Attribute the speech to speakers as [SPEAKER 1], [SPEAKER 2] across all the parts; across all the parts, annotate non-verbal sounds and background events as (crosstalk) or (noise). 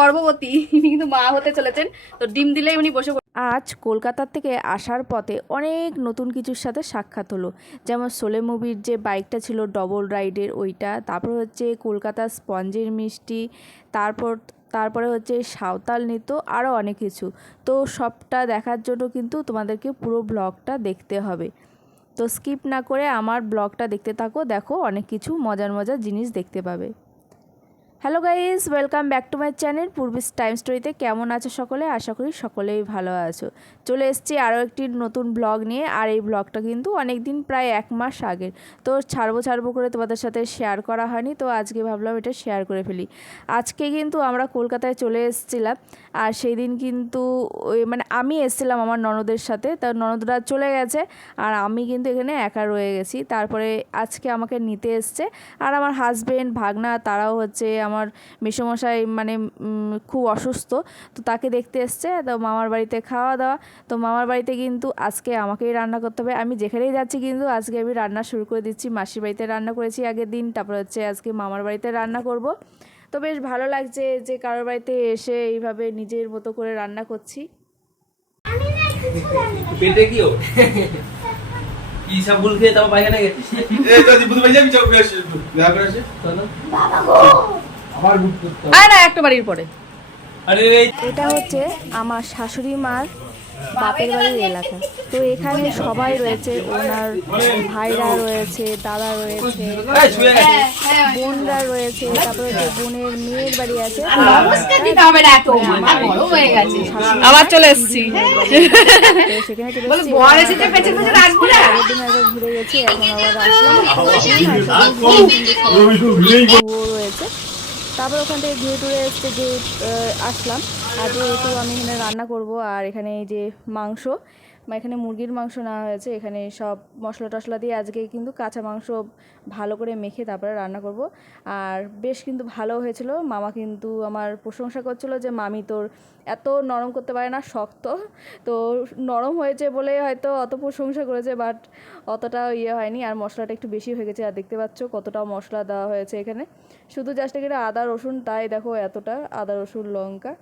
[SPEAKER 1] গর্ভবতী কিন্তু মা হতে চলেছেন, তো ডিম দিলেই উনি বসে
[SPEAKER 2] আজ কলকাতার থেকে আসার পথে অনেক নতুন কিছুর সাথে সাক্ষাৎ হলো। যেমন সোলে মুভির যে বাইকটা ছিল ডবল রাইডের ওইটা, তারপর হচ্ছে কলকাতার স্পঞ্জের মিষ্টি, তারপর, তারপরে হচ্ছে সাঁওতাল নৃত্য আরও অনেক কিছু। তো সবটা দেখার জন্য কিন্তু তোমাদেরকে পুরো ব্লগটা দেখতে হবে। তো স্কিপ না করে আমার ব্লগটা দেখতে থাকো, দেখো অনেক কিছু মজার মজার জিনিস দেখতে পাবে। Hello guys welcome back to my channel Purbi's time স্টোরিতে কেমন আছো সকলে? আশা করি সকলেই ভালো আছো। চলে এসেছি আরও একটি নতুন ব্লগ নিয়ে, আর এই ব্লগটা কিন্তু অনেক দিন প্রায় এক মাস আগের। তো ছাড়বো ছাড়বো করে তোমাদের সাথে শেয়ার করা হয়নি, তো আজকে ভাবলাম এটা শেয়ার করে ফেলি। আজকে কিন্তু আমরা কলকাতায় চলে এসেছিলাম, আর সেই দিন কিন্তু ওই মানে আমি এসেছিলাম আমার ননদের সাথে তার ননদরা চলে গেছে, আর আমি কিন্তু এখানে একা রয়ে গেছি। তারপরে আজকে আমাকে নিতে এসছে, আর আমার হাজবেন্ড ভাগনা, তারাও হচ্ছে আমার মেসোমশাই মানে খুব অসুস্থ তো তাকে দেখতে এসছে তো মামার বাড়িতে খাওয়া দাওয়া তো মামার বাড়িতে কিন্তু আজকে আমাকেই রান্না করতে হবে। আমি যেখানেই যাচ্ছি কিন্তু আজকে আমি রান্না শুরু করে দিচ্ছি মাসির বাড়িতে রান্না করেছি আগের দিন তারপর হচ্ছে আজকে মামার বাড়িতে রান্না করব। তো বেশ ভালো লাগছে যে কারোর বাড়িতে এসে এইভাবে নিজের মতো করে রান্না করছি।
[SPEAKER 3] পেটে কি কি সব ভুল খেয়ে তারপর পায়খানা গেছিস?
[SPEAKER 4] এই তো আসি
[SPEAKER 3] চলো।
[SPEAKER 4] আবার বুক করতে
[SPEAKER 1] না একটা বাড়ির পরে।
[SPEAKER 2] এটা হচ্ছে আমার শাশুড়ি মার বাপের বাড়ির এলাকা। তো এখানে সবাই রয়েছে ওনার ভাইরা রয়েছে দাদা রয়েছে বোনরা রয়েছে তারপরে যে বোনের মেয়ের বাড়ি আছে।
[SPEAKER 1] হয়ে আবার চলে এসেছি।
[SPEAKER 2] সেখানে ঘুরে গেছি এখন আবার রয়েছে। তারপর ওখান থেকে ঘুরে টুরে এসছে যে আসলাম। আর যেহেতু আমি এখানে রান্না করব আর এখানে এই যে মাংস এখানে মুরগির মাংস নেওয়া হয়েছে। এখানে সব মশলা টশলা দিয়ে আজকে কিন্তু কাঁচা মাংস ভালো করে মেখে তারপরে রান্না করব। আর বেশ কিন্তু ভালো হয়েছিল। মামা কিন্তু আমার প্রশংসা করছিল যে, মামি, তোর এত নরম করতে পারে না, শক্ত। তো নরম হয়েছে বলে হয়তো অত প্রশংসা করেছে, বাট অতটা ইয়ে হয়নি। আর মশলাটা একটু বেশি হয়ে গেছে। আর দেখতে পাচ্ছ কতটা মশলা দেওয়া হয়েছে এখানে। শুধু জাস্ট এখানে আদা, রসুন, তাই দেখো এতটা আদা, রসুন, লঙ্কা।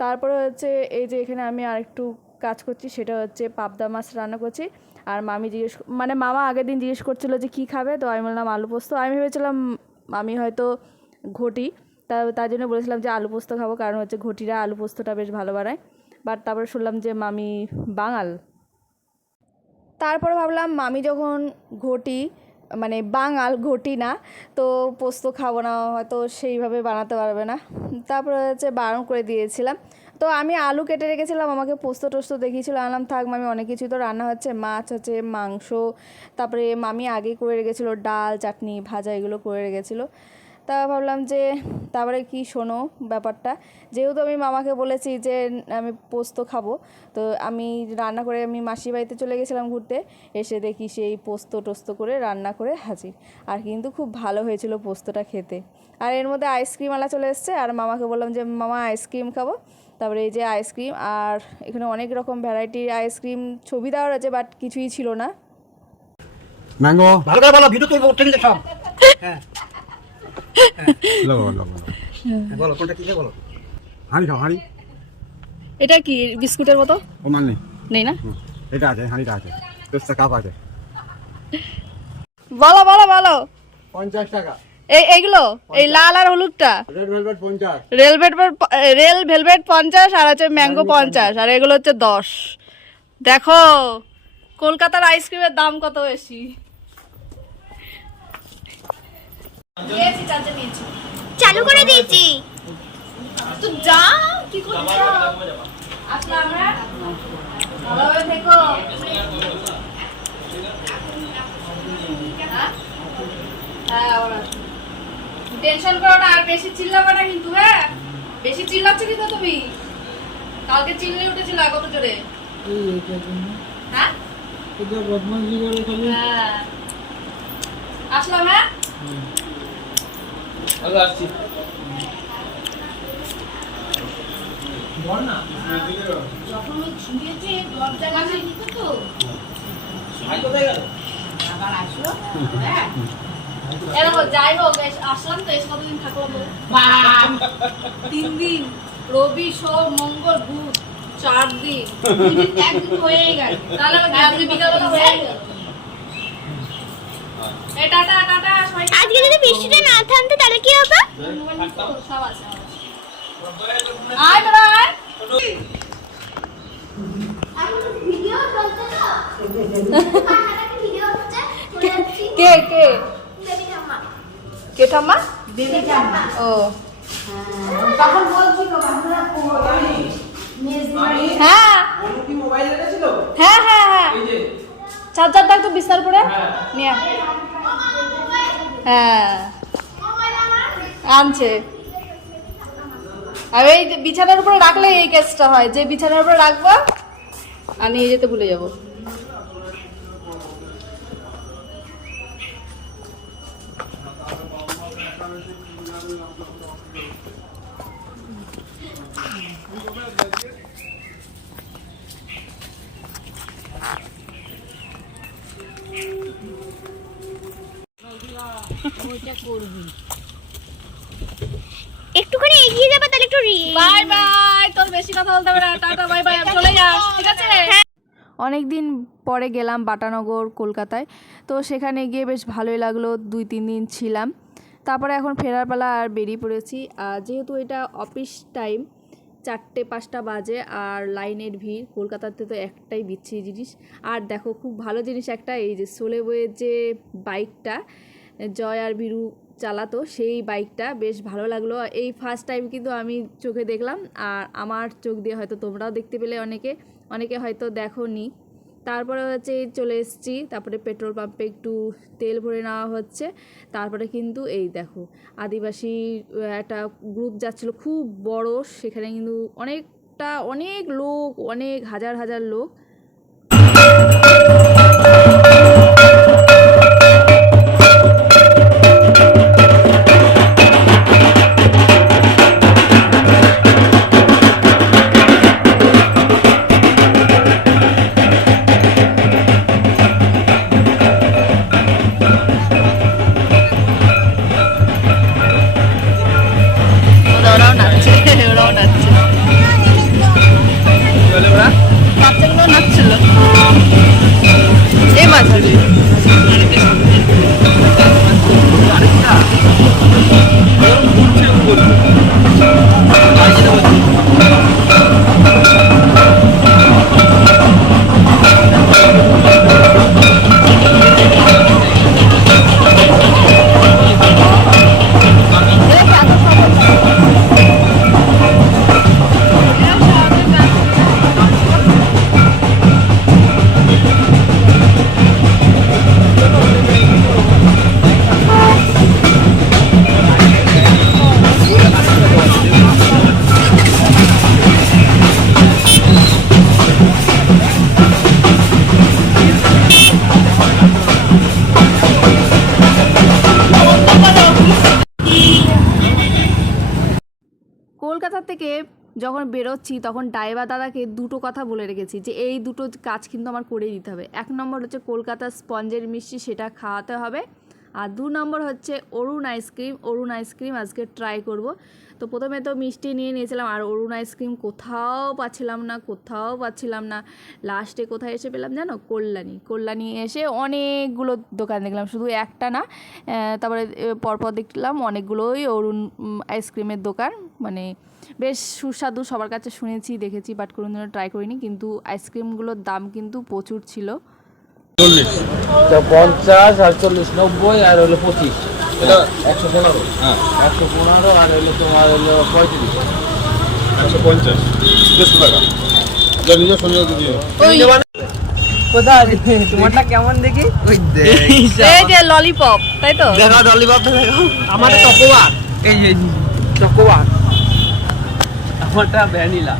[SPEAKER 2] তারপরে হচ্ছে এই যে এখানে আমি আরেকটু কাজ করছি সেটা হচ্ছে পাবদা মাছ রান্না করছি। আর মামি জিজ্ঞেস মানে মামা আগের দিন জিজ্ঞেস করছিল যে কী খাবে? তো আমি বললাম আলু পোস্ত। আমি ভেবেছিলাম আমি হয়তো ঘটি। তা তার জন্য বলেছিলাম যে আলু পোস্ত খাব, কারণ হচ্ছে ঘটিরা আলু পোস্তটা বেশ ভালো বানায়। বাট তারপরে শুনলাম যে মামি বাঙাল। তারপরে ভাবলাম মামি যখন ঘটি মানে বাঙাল, ঘটি না, তো পোস্ত খাব না, হয়তো সেইভাবে বানাতে পারবে না। তারপরে হচ্ছে বারণ করে দিয়েছিলাম। তো আমি আলু কেটে রেখেছিলাম, আমাকে পোস্ত টোস্ত দেখিয়েছিল আনলাম থাক মামি, অনেক কিছুই তো রান্না হচ্ছে, মাছ আছে, মাংস, তারপরে মামি আগে করে রেখেছিলো ডাল, চাটনি, ভাজা, এগুলো করে রেখেছিলো। তা ভাবলাম যে, তারপরে কি শোনো ব্যাপারটা। যেহেতু আমি মামাকে বলেছি যে, আমি পোস্ত খাব, তো আমি রান্না করে আমি মাসির বাড়িতে চলে গেছিলাম ঘুরতে, এসে দেখি সেই পোস্ত টোস্ত করে রান্না করে হাজির। আর কিন্তু খুব ভালো হয়েছিল পোস্তটা খেতে। আর এর মধ্যে আইসক্রিম আলা চলে এসছে, আর মামাকে বললাম যে, মামা আইসক্রিম খাব? তারপরে এই যে আইসক্রিম আর এখানে অনেক রকম ভ্যারাইটির আইসক্রিম ছবি দেওয়া রয়েছে বাট কিছুই ছিল না।
[SPEAKER 4] ম্যাঙ্গো
[SPEAKER 5] ভালো করে বলো ভিডিও তুলবো উঠে নিতে সব।
[SPEAKER 4] লগো
[SPEAKER 5] বলো কোনটা কিসে বলো?
[SPEAKER 4] হাঁড়ি খাও হাঁড়ি।
[SPEAKER 1] এটা কি বিস্কুটের মতো?
[SPEAKER 4] ও মাল নেই।
[SPEAKER 1] নেই না?
[SPEAKER 4] এটা আছে হাঁড়িটা আছে। দশটা কাপ আছে।
[SPEAKER 1] বলো বলো বলো।
[SPEAKER 4] পঞ্চাশ টাকা।
[SPEAKER 1] এই এইগুলো? এই লাল আর হলুদটা?
[SPEAKER 4] রেড
[SPEAKER 1] রেল ভেলভেট রেল ভেলভেট পঞ্চাশ আর হচ্ছে ম্যাঙ্গো পঞ্চাশ। আর এগুলো হচ্ছে দশ। দেখো কলকাতার আইসক্রিমের দাম কত বেশি?
[SPEAKER 6] চালু করে দিয়েছি।
[SPEAKER 1] তো যা কি করছ? আসলাম হ্যাঁ ভালোভাবে থেকো। ওরা। টেনশন করো না আর বেশি চিল্লাবে না কিন্তু হ্যাঁ? বেশি চিল্লাচ্ছ কিন্তু তুমি? কালকে চিল্লে উঠেছিল কত জোরে। হ্যাঁ? হ্যাঁ। আসলাম হ্যাঁ?
[SPEAKER 3] আসছি।
[SPEAKER 1] যখন দরজা তো।
[SPEAKER 3] কোথায় গেল?
[SPEAKER 1] আবার আসলো? হ্যাঁ। এরকম যাই হোক আসলাম তো এসে কতদিন থাকলাম তিন দিন রবি সোম মঙ্গল বুধ চার দিন। একদিন হয়েই গেল। তাহলে আজকে বিকালবেলা হয়ে গেল।
[SPEAKER 6] আজকে যদি বৃষ্টিটা না থামতো তাহলে কি হবে? (laughs)
[SPEAKER 1] কে কে? কে ঠাম্মা
[SPEAKER 6] ঠাম্মা
[SPEAKER 1] ও।
[SPEAKER 6] তখন বলছি তো বান্ধবরা
[SPEAKER 1] হ্যাঁ
[SPEAKER 3] কি মোবাইল এনেছিল
[SPEAKER 1] হ্যাঁ হ্যাঁ হ্যাঁ।
[SPEAKER 3] এই যে
[SPEAKER 1] চার্জারটা একটু বিস্তার করে। নিয়ে হ্যাঁ। আনছে। আর এই বিছানার উপরে রাখলে এই কেসটা হয়। যে বিছানার উপরে রাখব আর নিয়ে যেতে ভুলে যাব।
[SPEAKER 6] একটুখানি এগিয়ে যাবে তাহলে একটু
[SPEAKER 1] বাই বাই তোর বেশি কথা বলতে হবে না। টাটা বাই বাই আমি চলে যাস ঠিক আছে?
[SPEAKER 2] অনেক দিন পরে গেলাম বাটানগর কলকাতায়। তো সেখানে গিয়ে বেশ ভালোই লাগল দুই তিন দিন ছিলাম। তারপরে এখন ফেরার পালা আর বেরিয়ে পড়েছি। যেহেতু এটা অফিস টাইম চারটে পাঁচটা বাজে আর লাইনের ভিড় কলকাতাতে তো একটাই বিচ্ছিরি জিনিস। আর দেখো, খুব ভালো জিনিস একটা, এই যে সোলে বইয়ের যে বাইকটা জয় আর বিরু চালাতো, সেই বাইকটা বেশ ভালো লাগল। এই ফার্স্ট টাইম কিন্তু আমি চোখে দেখলাম, আর আমার চোখ দিয়ে হয়তো তোমরাও দেখতে পেলে অনেকে অনেকে হয়তো দেখোনি। তারপরে হচ্ছে এই চলে এসেছি। তারপরে পেট্রোল পাম্পে একটু তেল ভরে নেওয়া হচ্ছে। তারপরে কিন্তু এই দেখো, আদিবাসী একটা গ্রুপ যাচ্ছিল খুব বড়। সেখানে কিন্তু অনেকটা, অনেক লোক, অনেক হাজার হাজার লোক যখন বেরোচ্ছি, তখন ড্রাইভার দাদাকে দুটো কথা বলে রেখেছি যে, এই দুটো কাজ কিন্তু আমার করে দিতে হবে। এক নম্বর হচ্ছে কলকাতার স্পঞ্জের মিষ্টি সেটা খাওয়াতে হবে। আর দু নম্বর হচ্ছে Arun ice cream Arun ice cream আজকে ট্রাই করব। তো প্রথমে তো মিষ্টি নিয়ে নিয়েছিলাম, আর অরুণ আইসক্রিম কোথাও পাচ্ছিলাম না, কোথাও পাচ্ছিলাম না। লাস্টে কোথায় এসে পেলাম জানো? কল্যাণী। কল্যাণী এসে অনেকগুলো দোকান দেখলাম, শুধু একটা না তারপরে পরপর দেখলাম অনেকগুলোই অরুণ আইসক্রিমের দোকান। মানে বেশ সুস্বাদু সবার কাছে শুনেছি দেখেছি বাট কোনোদিনও ট্রাই করিনি কিন্তু আইসক্রিমগুলোর দাম কিন্তু প্রচুর ছিল।
[SPEAKER 3] তো পঞ্চাশ আর চল্লিশ নব্বই আর হলো পঁচিশ। একশো পনেরো। হ্যাঁ। একশো পনেরো আর হলো তোমার হলো পঁয়ত্রিশ।
[SPEAKER 4] একশো পঞ্চাশ। দেড়শো টাকা।
[SPEAKER 3] তোমারটা কেমন দেখি?
[SPEAKER 1] এই যে ললিপপ তাই তো?
[SPEAKER 3] দেখো ললিপপটা দেখো। আমারটা চকোবার এই চকোবার আমারটা ভ্যানিলা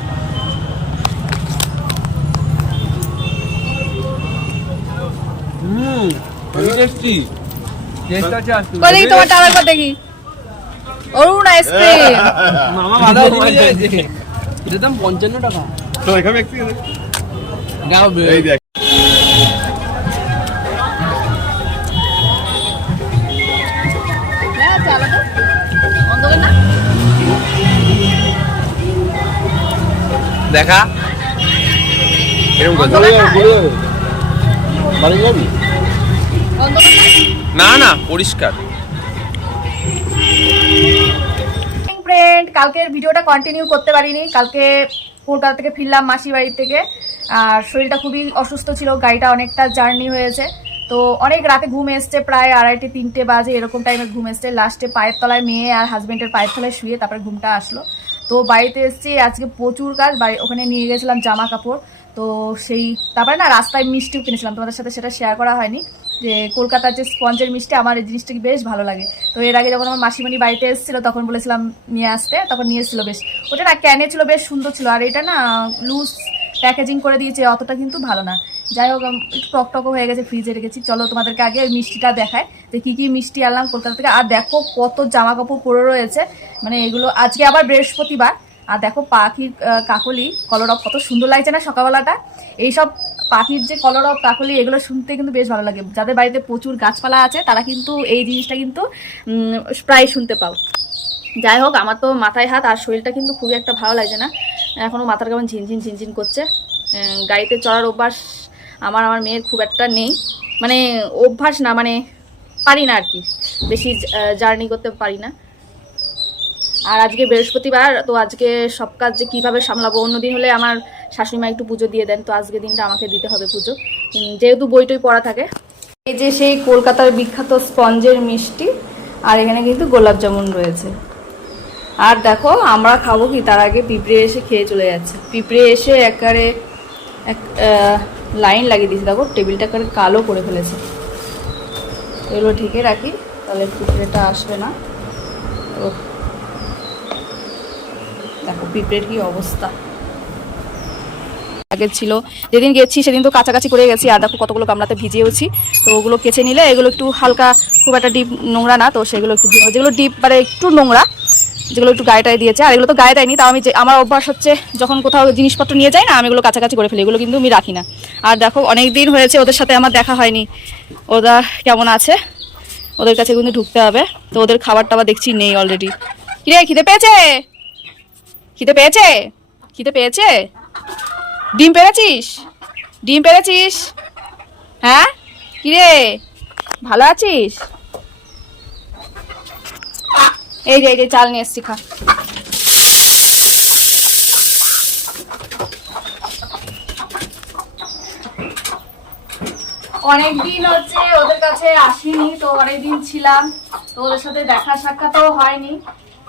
[SPEAKER 3] হুম আছে
[SPEAKER 1] দেখি তোমারটা আরেকবার দেখি অরুণ আইসক্রিম।
[SPEAKER 3] মামা বাধা দিয়েছে। এটা দাম পঞ্চান্ন টাকা।
[SPEAKER 4] তো এখানে একটু এই দেখ
[SPEAKER 1] নাই?
[SPEAKER 3] না না, পরিষ্কার।
[SPEAKER 1] ফ্রেন্ড কালকের ভিডিওটা কন্টিনিউ করতে পারিনি। কালকে কলকাতা থেকে ফিরলাম মাসি বাড়ি থেকে। আর শরীরটা খুবই অসুস্থ ছিল, গাড়িটা অনেকটা জার্নি হয়েছে। তো অনেক রাতে ঘুম এসছে, প্রায় আড়াইটে, তিনটে বাজে এরকম টাইমে ঘুম এসছে। লাস্টে পায়ের তলায় মেয়ে আর হাজব্যান্ডের পায়ের তলায় শুয়ে তারপরে ঘুমটা আসলো। তো বাড়িতে এসেছি, আজকে প্রচুর কাজ, বাড়ি ওখানে নিয়ে গেছিলাম জামা কাপড়। তো সেই, তারপরে না রাস্তায় মিষ্টিও কিনেছিলাম, তোমাদের সাথে সেটা শেয়ার করা হয়নি। যে কলকাতার যে স্পঞ্জের মিষ্টি, আমার এই জিনিসটা বেশ ভালো লাগে। তো এর আগে যখন আমার মাসিমণি বাড়িতে এসেছিল, তখন বলেছিলাম নিয়ে আসতে, তখন নিয়ে এসেছিল বেশ। ওটা না ক্যানে ছিল, বেশ সুন্দর ছিল। আর এটা না লুজ প্যাকেজিং করে দিয়েছে, অতটা কিন্তু ভালো না। যাই হোক একটু টকটকও হয়ে গেছে ফ্রিজে রেখেছি। চলো তোমাদেরকে আগে ওই মিষ্টিটা দেখায় যে কী কী মিষ্টি আনলাম কলকাতা থেকে। আর দেখো কত জামা কাপড় পরে রয়েছে। মানে এগুলো আজকে আবার বৃহস্পতিবার। আর দেখো পাখির কাকলি, কলরব কত সুন্দর লাগছে না সকালবেলাটা? এইসব পাখির যে কলরব, কাকলি, এগুলো শুনতে কিন্তু বেশ ভালো লাগে। যাদের বাড়িতে প্রচুর গাছপালা আছে, তারা কিন্তু এই জিনিসটা কিন্তু প্রায় শুনতে পাও। যাই হোক, আমার তো মাথায় হাত, আর শরীরটা কিন্তু খুবই একটা ভালো লাগছে না। এখনও মাথার কেমন ঝিনঝিন ঝিনঝিন করছে। গাড়িতে চড়ার অভ্যাস আমার আমার মেয়ের খুব একটা নেই। মানে অভ্যাস না মানে পারি না আর কি বেশি জার্নি করতে পারি না। আর আজকে বৃহস্পতিবার, তো আজকে সব কাজ যে কীভাবে সামলাবো, অন্যদিন হলে আমার শাশুড়িমা একটু পুজো দিয়ে দেন, তো আজকে দিনটা আমাকে দিতে হবে পুজো। যেহেতু বই টই পড়া থাকে। এই যে সেই কলকাতার বিখ্যাত স্পঞ্জের মিষ্টি, আর এখানে কিন্তু গোলাপ জামুন রয়েছে। আর দেখো, আমরা খাব কি? তার আগে পিঁপড়ে এসে খেয়ে চলে যাচ্ছে। পিঁপড়ে এসে একারে এক লাইন লাগিয়ে দিয়েছে। দেখো টেবিলটা একেবারে কালো করে ফেলেছে। এগুলো ঢেকে রাখি, তাহলে পিঁপড়েটা আসবে না। তো দেখো, পিঁপড়ের কি অবস্থা। আগে ছিল, যেদিন গেছি সেদিন তো কাছাকাছি করে গেছি, আর দেখো কতগুলো গামলাতে ভিজিয়েওছি। তো ওগুলো কেচে নিলে এগুলো একটু হালকা, খুব একটা ডিপ নোংরা না, তো সেগুলো একটু যেগুলো ডিপ মানে একটু নোংরা যেগুলো একটু গায়ে টায়ে দিয়েছে, আর এগুলো তো গায়ে দেয়নি, তাও আমি আমার অভ্যাস হচ্ছে যখন কোথাও জিনিসপত্র নিয়ে যাই না, আমি এগুলো কাছাকাছি করে ফেলি, এগুলো কিন্তু আমি রাখি না। আর দেখো, অনেক দিন হয়েছে ওদের সাথে আমার দেখা হয়নি। ওরা কেমন আছে? ওদের কাছে কিন্তু ঢুকতে হবে। তো ওদের খাবার টাবার দেখছি নেই অলরেডি কিরে, খিদে পেয়েছে? খিদে পেয়েছে? খিদে পেয়েছে? ডিম পেরেছিস? ডিম পেরেছিস? হ্যাঁ? কিরে, ভালো আছিস? এই যে এই যে, চাল নিয়ে এসছি, খা। অনেকদিন হচ্ছে ওদের কাছে আসিনি, তো অনেকদিন ছিলাম, তো ওদের সাথে দেখা সাক্ষাৎও হয়নি।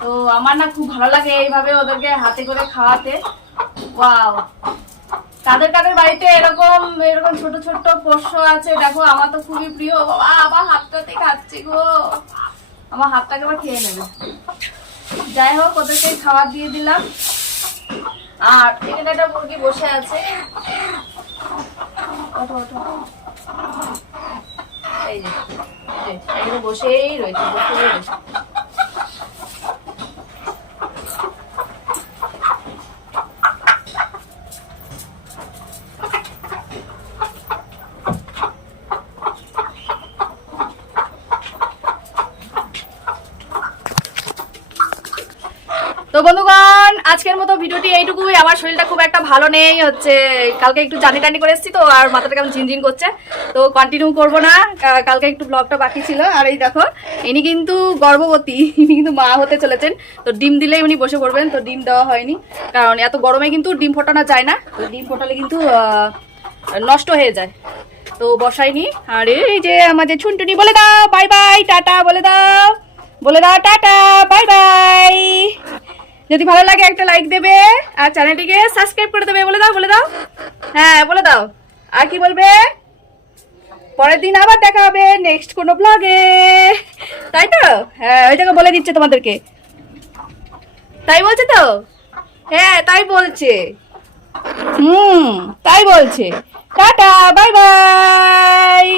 [SPEAKER 1] তো আমার না খুব ভালো লাগে এইভাবে ওদেরকে হাতে করে খাওয়াতে। ওয়াও। কাদের কাদের বাড়িতে এরকম এরকম ছোট ছোট পোষ্য আছে? দেখো, আমার তো খুবই প্রিয়। বাবা আমার হাতটাতে খাচ্ছি গো। আমার হাতটাকে আবার খেয়ে নেবে। যাই হোক, ওদেরকে খাবার দিয়ে দিলাম। আর এখানে একটা মুরগি বসে আছে। এই যে বসেই রয়েছে বসেই রয়েছে। বন্ধুগণ, আজকের মতো ভিডিওটি এইটুকুই। আমার শরীরটা খুব একটা ভালো নেই, হচ্ছে, কালকে একটু জানি টানি করে এসেছি তো, আর মাথাটা কেমন ঝিনঝিন করছে। তো কন্টিনিউ করব না কালকে একটু ব্লগটা বাকি ছিল, আর এই দেখো, ইনি কিন্তু গর্ভবতী, ইনি কিন্তু মা হতে চলেছেন। তো ডিম দিলেই উনি বসে পড়বেন, তো ডিম দেওয়া হয়নি। কারণ এত গরমে কিন্তু ডিম ফোটানো যায় না, তো ডিম ফোটালে কিন্তু নষ্ট হয়ে যায়। তো বসাইনি, আর এই যে আমাদের ছুনটুনি, বলে দাও বাই বাই টাটা, বলে দাও বলে দাও, টাটা বাই বাই যদি ভালো লাগে একটা লাইক দেবে আর চ্যানেলটিকে সাবস্ক্রাইব করে দেবে, বলে দাও বলে দাও। হ্যাঁ বলে দাও। আর কি বলবে? পরের দিন আবার দেখা হবে নেক্সট কোনো ব্লগে তাই তো? হ্যাঁ ওইটাকে বলে দিচ্ছে তোমাদেরকে। তাই বলছে তো? হ্যাঁ তাই বলছে। হুম, তাই বলছে। Tata bye bye